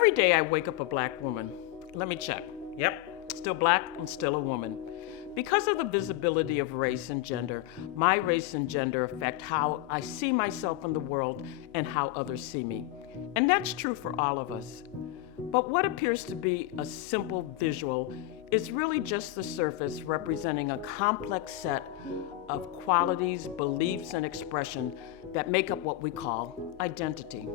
Every day I wake up a black woman. Let me check. Yep, still black and still a woman. Because of the visibility of race and gender, my race and gender affect how I see myself in the world and how others see me. And that's true for all of us. But what appears to be a simple visual is really just the surface representing a complex set of qualities, beliefs, and expression that make up what we call identity.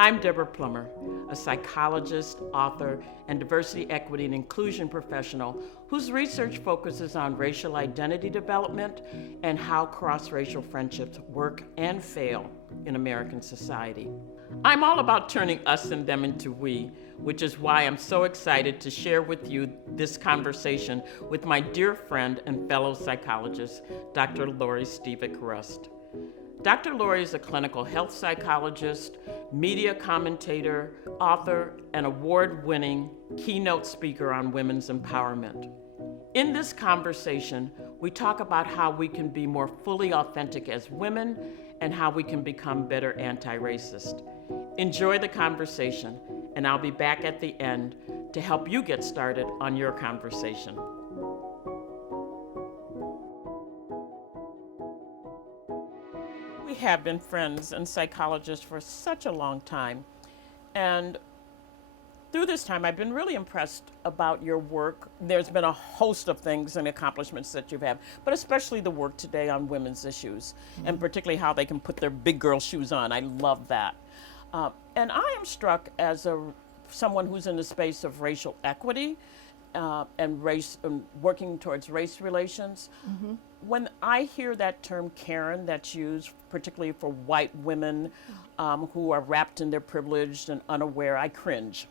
I'm Deborah Plummer, a psychologist, author, and diversity, equity, and inclusion professional whose research focuses on racial identity development and how cross-racial friendships work and fail in American society. I'm all about turning us and them into we, which is why I'm so excited to share with you this conversation with my dear friend and fellow psychologist, Dr. Laurie Stevick Rust. Dr. Laurie is a clinical health psychologist, media commentator, author, and award-winning keynote speaker on women's empowerment. In this conversation, we talk about how we can be more fully authentic as women and how we can become better anti-racist. Enjoy the conversation, and I'll be back at the end to help you get started on your conversation. We have been friends and psychologists for such a long time, and through this time I've been really impressed about your work. There's been a host of things and accomplishments that you've had, but especially the work today on women's issues, and particularly how they can put their big girl shoes on. I love that. And I am struck as someone who's in the space of racial equity and race, working towards race relations. When I hear that term Karen that's used particularly for white women who are wrapped in their privilege and unaware, I cringe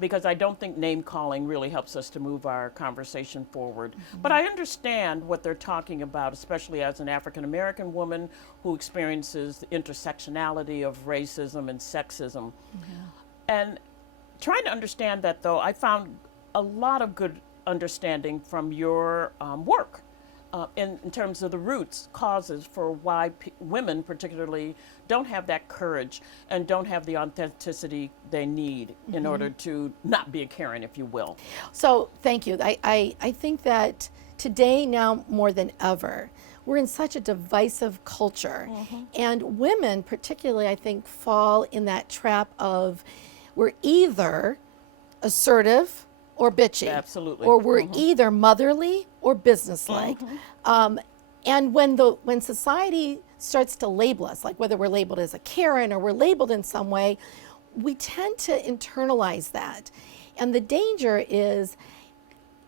because I don't think name calling really helps us to move our conversation forward. But I understand what they're talking about, especially as an African American woman who experiences the intersectionality of racism and sexism. And trying to understand that, though, I found a lot of good understanding from your work. In terms of the roots, causes for why women particularly don't have that courage and don't have the authenticity they need in order to not be a Karen, if you will. So thank you. I think that today, now more than ever, we're in such a divisive culture. And women particularly, I think, fall in that trap of we're either assertive or bitchy. Absolutely. Or we're either motherly or businesslike. And when society starts to label us, like whether we're labeled as a Karen or we're labeled in some way, we tend to internalize that. And the danger is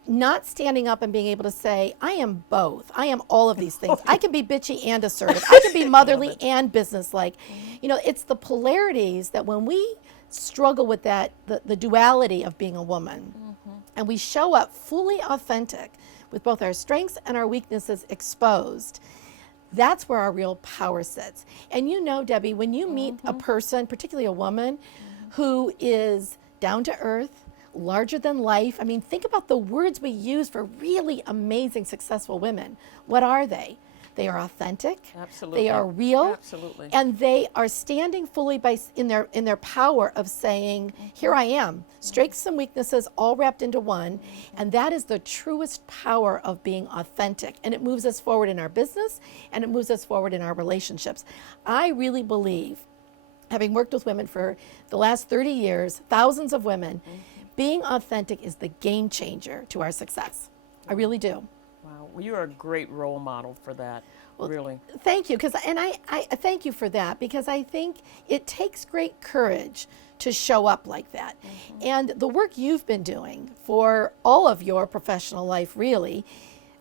not standing up and being able to say, I am both. I am all of these things. I can be bitchy and assertive. I can be motherly and businesslike. You know, it's the polarities that when we struggle with that, the duality of being a woman, and we show up fully authentic with both our strengths and our weaknesses exposed, that's where our real power sits. And you know, Debbie, when you meet a person, particularly a woman, who is down to earth, larger than life, I mean, think about the words we use for really amazing, successful women. What are they? They are authentic. Absolutely. They are real. Absolutely. And they are standing fully in their power of saying, here I am, strengths and weaknesses all wrapped into one. And that is the truest power of being authentic. And it moves us forward in our business and it moves us forward in our relationships. I really believe, having worked with women for the last 30 years, thousands of women, being authentic is the game changer to our success. I really do. Wow, well, you're a great role model for that, really. Thank you, and I thank you for that, because I think it takes great courage to show up like that. And the work you've been doing for all of your professional life really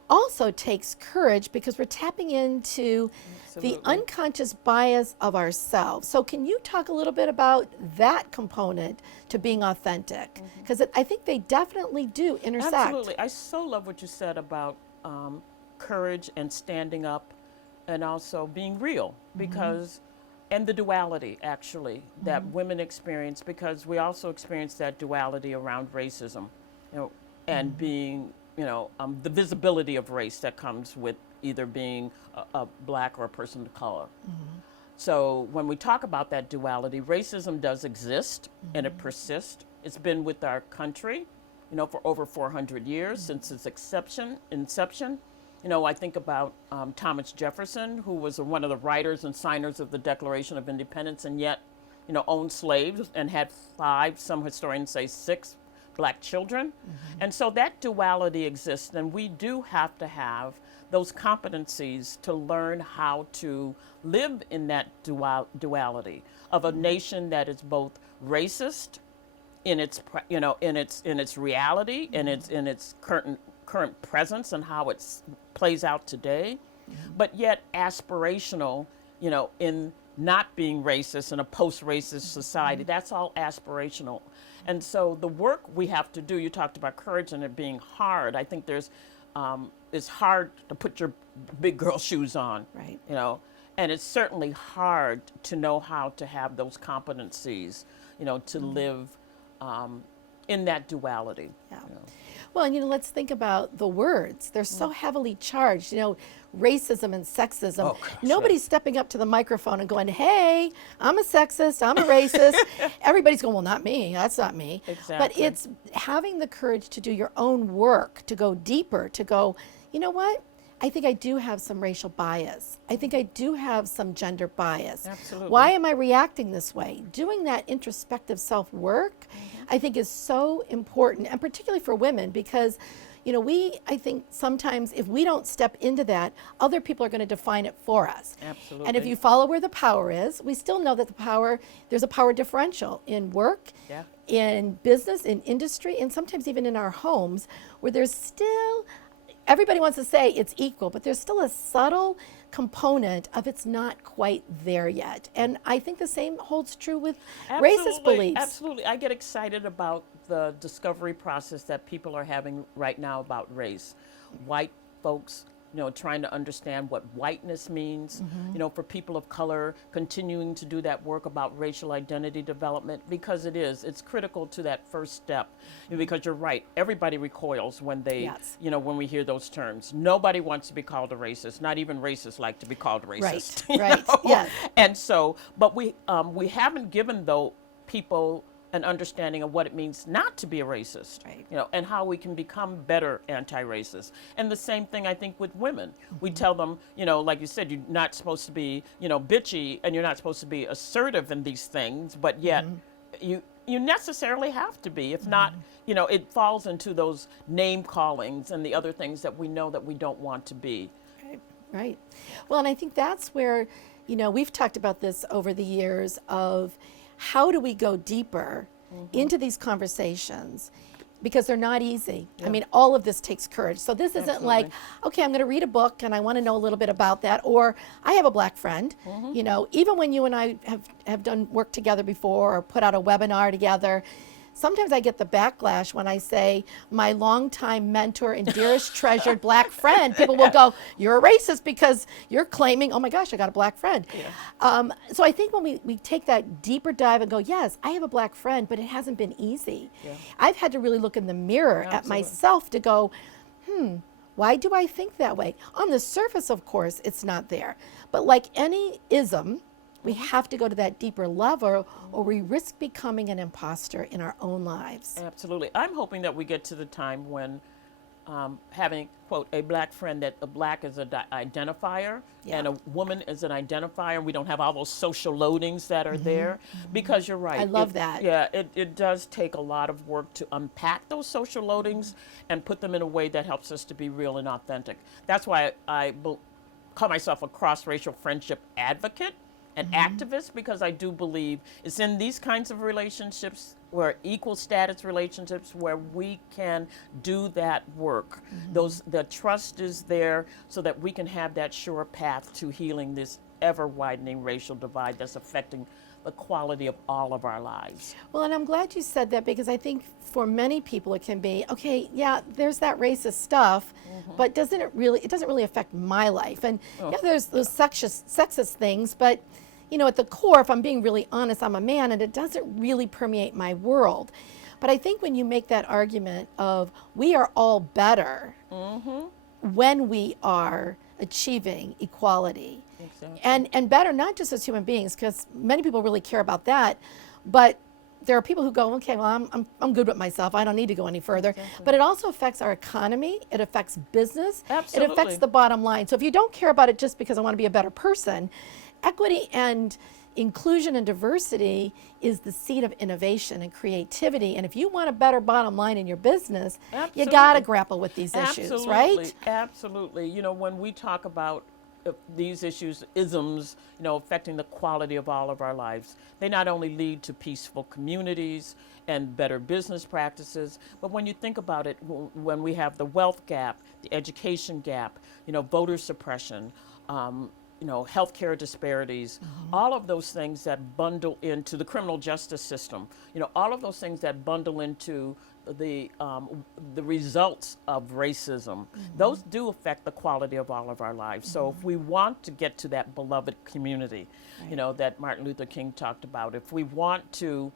also takes courage, because we're tapping into the unconscious bias of ourselves. So can you talk a little bit about that component to being authentic? Because I think they definitely do intersect. Absolutely. I so love what you said about courage and standing up and also being real, because and the duality actually that women experience, because we also experience that duality around racism, you know, and being, you know, the visibility of race that comes with either being a black or a person of color. So when we talk about that duality, racism does exist and it persists It's been with our country, for over 400 years since its inception. I think about Thomas Jefferson, who was one of the writers and signers of the Declaration of Independence, and yet, owned slaves and had 5, some historians say 6, black children. And so that duality exists, and we do have to have those competencies to learn how to live in that duality of a nation that is both racist in its in its reality, in its current presence and how it plays out today, but yet aspirational, in not being racist in a post-racist society. That's all aspirational. And so the work we have to do, you talked about courage and it being hard. I think it's hard to put your big girl shoes on, Right. And it's certainly hard to know how to have those competencies, to live in that duality. Yeah. Well, and let's think about the words. They're so heavily charged. Racism and sexism. Oh, gosh, Nobody's stepping up to the microphone and going, "Hey, I'm a sexist. I'm a racist." Everybody's going, "Well, not me. That's not me." Exactly. But it's having the courage to do your own work, to go deeper, to go, you know what? I think I do have some racial bias. I think I do have some gender bias. Absolutely. Why am I reacting this way? Doing that introspective self-work, I think, is so important, and particularly for women, because I think sometimes if we don't step into that, other people are going to define it for us. Absolutely. And if you follow where the power is, we still know that there's a power differential in work, Yeah. in business, in industry, and sometimes even in our homes, where there's still, everybody wants to say it's equal, but there's still a subtle component of it's not quite there yet. And I think the same holds true with racist beliefs. Absolutely. I get excited about the discovery process that people are having right now about race. White folks, trying to understand what whiteness means, for people of color, continuing to do that work about racial identity development, because it's critical to that first step. Because you're right, everybody recoils when they, Yes. when we hear those terms. Nobody wants to be called a racist. Not even racists like to be called racist. Right, yes. And so, but we haven't given, though, people an understanding of what it means not to be a racist, Right. and how we can become better anti-racist. And the same thing, I think, with women. We tell them, like you said, you're not supposed to be, bitchy, and you're not supposed to be assertive in these things, but yet you necessarily have to be. If not, it falls into those name callings and the other things that we know that we don't want to be. Right. Well, and I think that's where, we've talked about this over the years of how do we go deeper into these conversations, because they're not easy. I mean, all of this takes courage. So this isn't like, okay, I'm going to read a book and I want to know a little bit about that, or I have a black friend. Even when you and I have done work together before or put out a webinar together, sometimes I get the backlash when I say my longtime mentor and dearest treasured black friend. People will go, "You're a racist because you're claiming, oh my gosh, I got a black friend." Yeah. So I think when we take that deeper dive and go, yes, I have a black friend, but it hasn't been easy. Yeah. I've had to really look in the mirror at myself to go, why do I think that way? On the surface, of course, it's not there. But like any ism, we have to go to that deeper level, or we risk becoming an imposter in our own lives. Absolutely. I'm hoping that we get to the time when having, quote, a black friend, that a black is an identifier and a woman is an identifier. We don't have all those social loadings that are there, because you're right. I love that. Yeah, it does take a lot of work to unpack those social loadings and put them in a way that helps us to be real and authentic. That's why I call myself a cross-racial friendship advocate, an activist, because I do believe it's in these kinds of relationships, where equal status relationships, where we can do that work. The trust is there so that we can have that sure path to healing this ever widening racial divide that's affecting the quality of all of our lives. Well, and I'm glad you said that, because I think for many people it can be, okay, yeah, there's that racist stuff, but it doesn't really affect my life. And yeah, there's those sexist things, but at the core, if I'm being really honest, I'm a man, and it doesn't really permeate my world. But I think when you make that argument of we are all better when we are achieving equality, and better not just as human beings, because many people really care about that, but there are people who go, okay, well, I'm good with myself. I don't need to go any further. Exactly. But it also affects our economy. It affects business. Absolutely. It affects the bottom line. So if you don't care about it just because I want to be a better person, equity and inclusion and diversity is the seed of innovation and creativity. And if you want a better bottom line in your business, you got to grapple with these issues, right? Absolutely. You know, when we talk about these issues, isms, you know, affecting the quality of all of our lives, they not only lead to peaceful communities and better business practices, but when you think about it, when we have the wealth gap, the education gap, you know, voter suppression, you know, healthcare disparities, all of those things that bundle into the criminal justice system, you know, all of those things that bundle into the results of racism, those do affect the quality of all of our lives. So if we want to get to that beloved community, you know, that Martin Luther King talked about, if we want to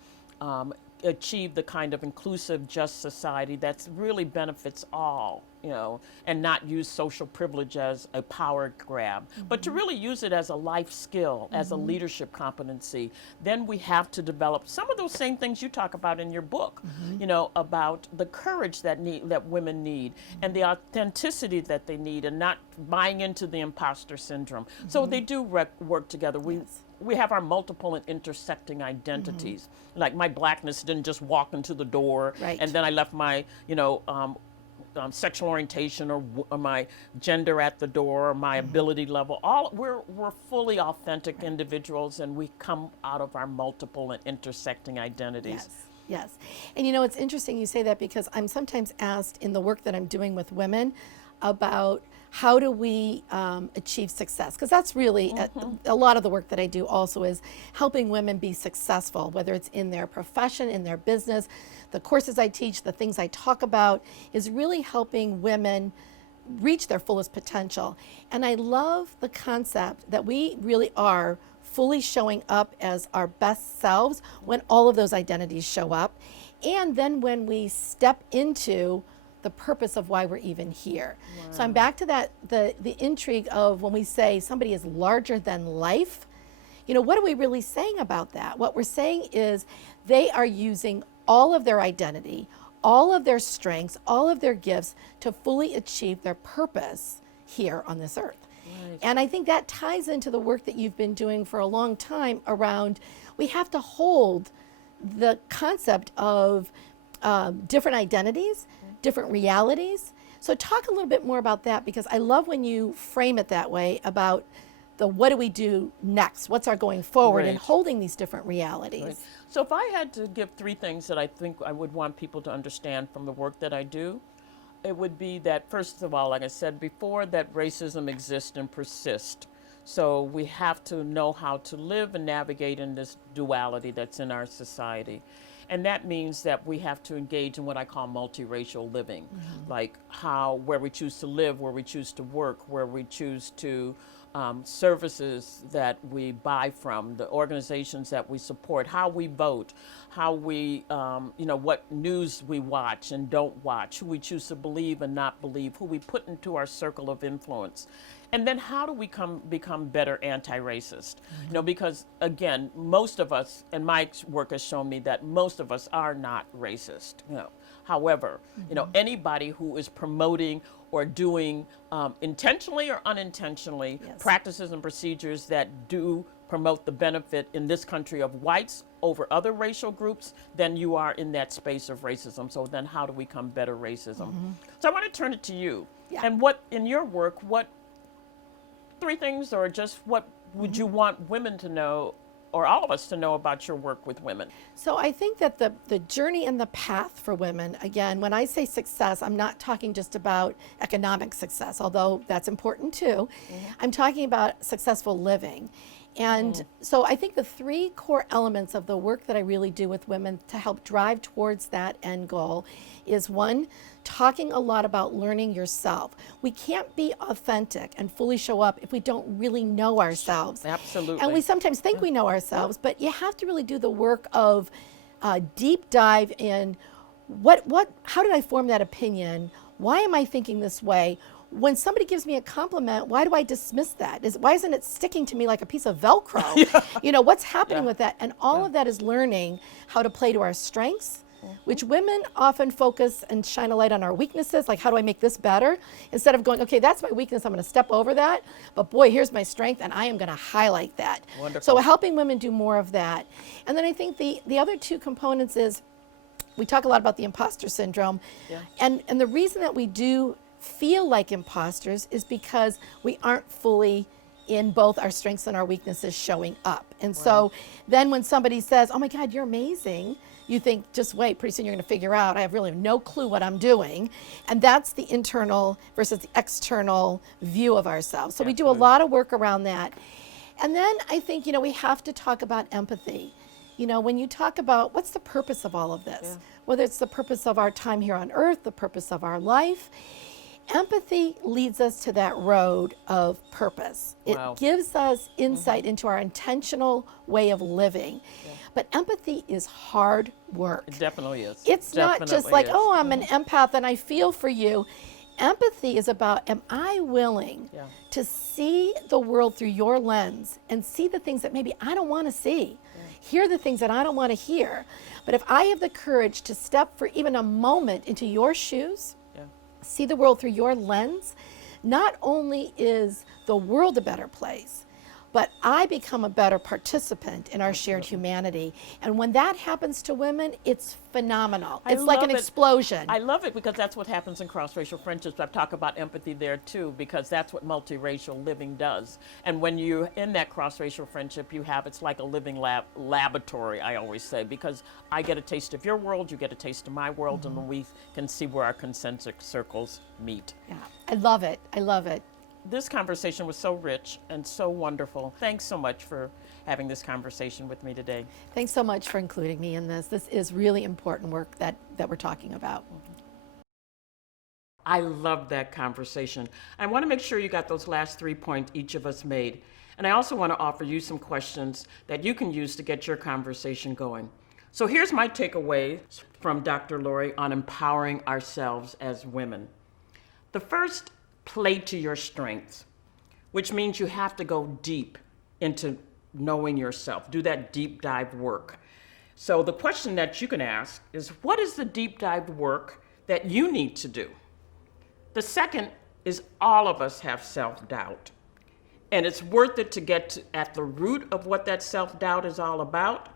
achieve the kind of inclusive, just society that really benefits all, you know, and not use social privilege as a power grab, but to really use it as a life skill, as a leadership competency, then we have to develop some of those same things you talk about in your book, you know, about the courage that women need and the authenticity that they need, and not buying into the imposter syndrome. So they do work together. We have our multiple and intersecting identities. Like my blackness didn't just walk into the door, and then I left my, you know, sexual orientation or my gender at the door, or my ability level. All we're fully authentic individuals, and we come out of our multiple and intersecting identities. Yes. And you know, it's interesting you say that, because I'm sometimes asked in the work that I'm doing with women about how do we achieve success? Because that's really a lot of the work that I do also is helping women be successful, whether it's in their profession, in their business. The courses I teach, the things I talk about, is really helping women reach their fullest potential. And I love the concept that we really are fully showing up as our best selves when all of those identities show up. And then when we step into the purpose of why we're even here. So I'm back to that, the intrigue of when we say somebody is larger than life, you know, what are we really saying about that? What we're saying is they are using all of their identity, all of their strengths, all of their gifts to fully achieve their purpose here on this earth. And I think that ties into the work that you've been doing for a long time around, we have to hold the concept of different identities, different realities. So talk a little bit more about that, because I love when you frame it that way about the what do we do next? What's our going forward and holding these different realities? So if I had to give three things that I think I would want people to understand from the work that I do, it would be that, first of all, like I said before, that racism exists and persists. So we have to know how to live and navigate in this duality that's in our society. And that means that we have to engage in what I call multiracial living, like where we choose to live, where we choose to work, where we choose to services that we buy from, the organizations that we support, how we vote, how we, you know, what news we watch and don't watch, who we choose to believe and not believe, who we put into our circle of influence. And then how do we become better anti-racist? You know, because again, most of us, and my work has shown me that most of us are not racist. You know, however, you know, anybody who is promoting or doing intentionally or unintentionally practices and procedures that do promote the benefit in this country of whites over other racial groups, then you are in that space of racism. So then how do we become better racism? So I want to turn it to you. And what, in your work, what three things, or just what would you want women to know, or all of us to know, about your work with women? So I think that the journey and the path for women, again, when I say success, I'm not talking just about economic success, although that's important too. I'm talking about successful living. And so I think the three core elements of the work that I really do with women to help drive towards that end goal is, one, talking a lot about learning yourself. We can't be authentic and fully show up if we don't really know ourselves. Absolutely. And we sometimes think we know ourselves, but you have to really do the work of deep dive in how did I form that opinion? Why am I thinking this way? when somebody gives me a compliment, why do I dismiss that? Why isn't it sticking to me like a piece of Velcro? You know, what's happening with that? And all of that is learning how to play to our strengths, which women often focus and shine a light on our weaknesses, like how do I make this better? Instead of going, okay, that's my weakness, I'm gonna step over that, but boy, here's my strength and I am gonna highlight that. Wonderful. So helping women do more of that. And then I think the other two components is, we talk a lot about the imposter syndrome, and the reason that we do feel like imposters is because we aren't fully in both our strengths and our weaknesses showing up. And so then when somebody says, oh my God, you're amazing, you think, just wait, pretty soon you're gonna figure out, I have really no clue what I'm doing. And that's the internal versus the external view of ourselves. So we do a lot of work around that. And then I think, you know, we have to talk about empathy. You know, when you talk about what's the purpose of all of this, whether it's the purpose of our time here on earth, the purpose of our life, empathy leads us to that road of purpose. It gives us insight into our intentional way of living. But empathy is hard work. It definitely is. It's not just like, oh, I'm an empath and I feel for you. Empathy is about, am I willing to see the world through your lens and see the things that maybe I don't want to see, hear the things that I don't want to hear. But if I have the courage to step for even a moment into your shoes, see the world through your lens, not only is the world a better place, but I become a better participant in our shared humanity. And when that happens to women, it's phenomenal. It's like an explosion. I love it because that's what happens in cross-racial friendships. I've talked about empathy there too, because that's what multiracial living does. And when you're in that cross-racial friendship, it's like a living laboratory, I always say, because I get a taste of your world, you get a taste of my world, and then we can see where our concentric circles meet. Yeah, I love it. I love it. This conversation was so rich and so wonderful. Thanks so much for having this conversation with me today. Thanks so much for including me in this. This is really important work that we're talking about. I love that conversation. I want to make sure you got those last 3 points each of us made. And I also want to offer you some questions that you can use to get your conversation going. So here's my takeaway from Dr. Lori on empowering ourselves as women. The first, play to your strengths, which means you have to go deep into knowing yourself, do that deep dive work. So the question that you can ask is, what is the deep dive work that you need to do? The second is, all of us have self-doubt, and it's worth it to get at the root of what that self-doubt is all about.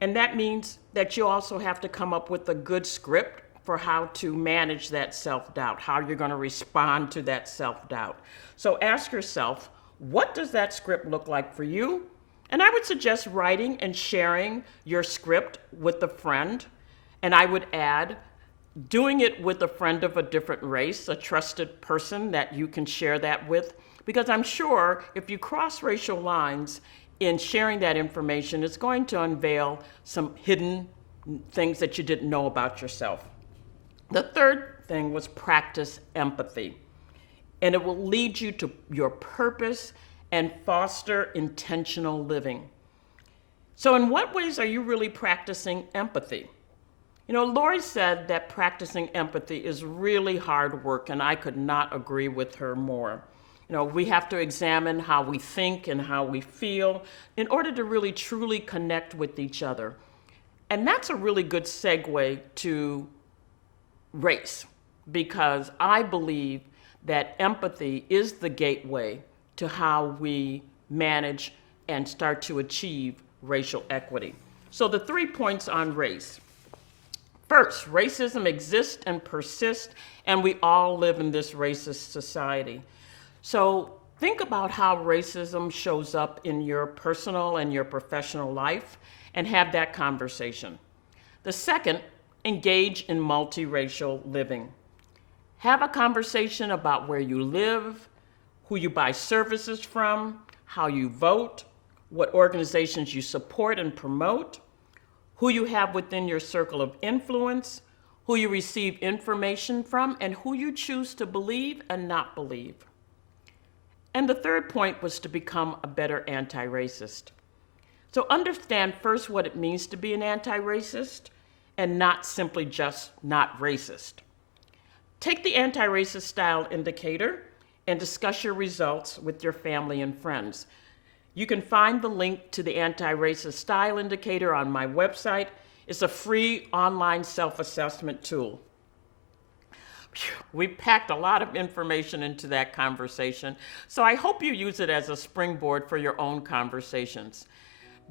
And that means that you also have to come up with a good script for how to manage that self-doubt, how you're going to respond to that self-doubt. So ask yourself, what does that script look like for you? And I would suggest writing and sharing your script with a friend. And I would add, doing it with a friend of a different race, a trusted person that you can share that with. Because I'm sure if you cross racial lines in sharing that information, it's going to unveil some hidden things that you didn't know about yourself. The third thing was practice empathy, and it will lead you to your purpose and foster intentional living. So in what ways are you really practicing empathy? You know, Lori said that practicing empathy is really hard work, and I could not agree with her more. You know, we have to examine how we think and how we feel in order to really truly connect with each other. And that's a really good segue to race, because I believe that empathy is the gateway to how we manage and start to achieve racial equity. So the 3 points on race. First, racism exists and persists, and we all live in this racist society. So think about how racism shows up in your personal and your professional life and have that conversation. The second, engage in multiracial living. Have a conversation about where you live, who you buy services from, how you vote, what organizations you support and promote, who you have within your circle of influence, who you receive information from, and who you choose to believe and not believe. And the third point was to become a better anti-racist. So understand first what it means to be an anti-racist, and not simply just not racist. Take the anti-racist style indicator and discuss your results with your family and friends. You can find the link to the Anti-Racist Style Indicator on my website. It's a free online self-assessment tool. We packed a lot of information into that conversation, so I hope you use it as a springboard for your own conversations.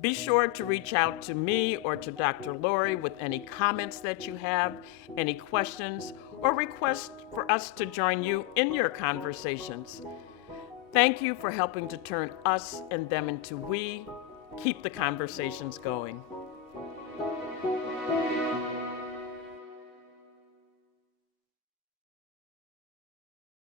Be sure to reach out to me or to Dr. Lori with any comments that you have, any questions, or requests for us to join you in your conversations. Thank you for helping to turn us and them into we. Keep the conversations going.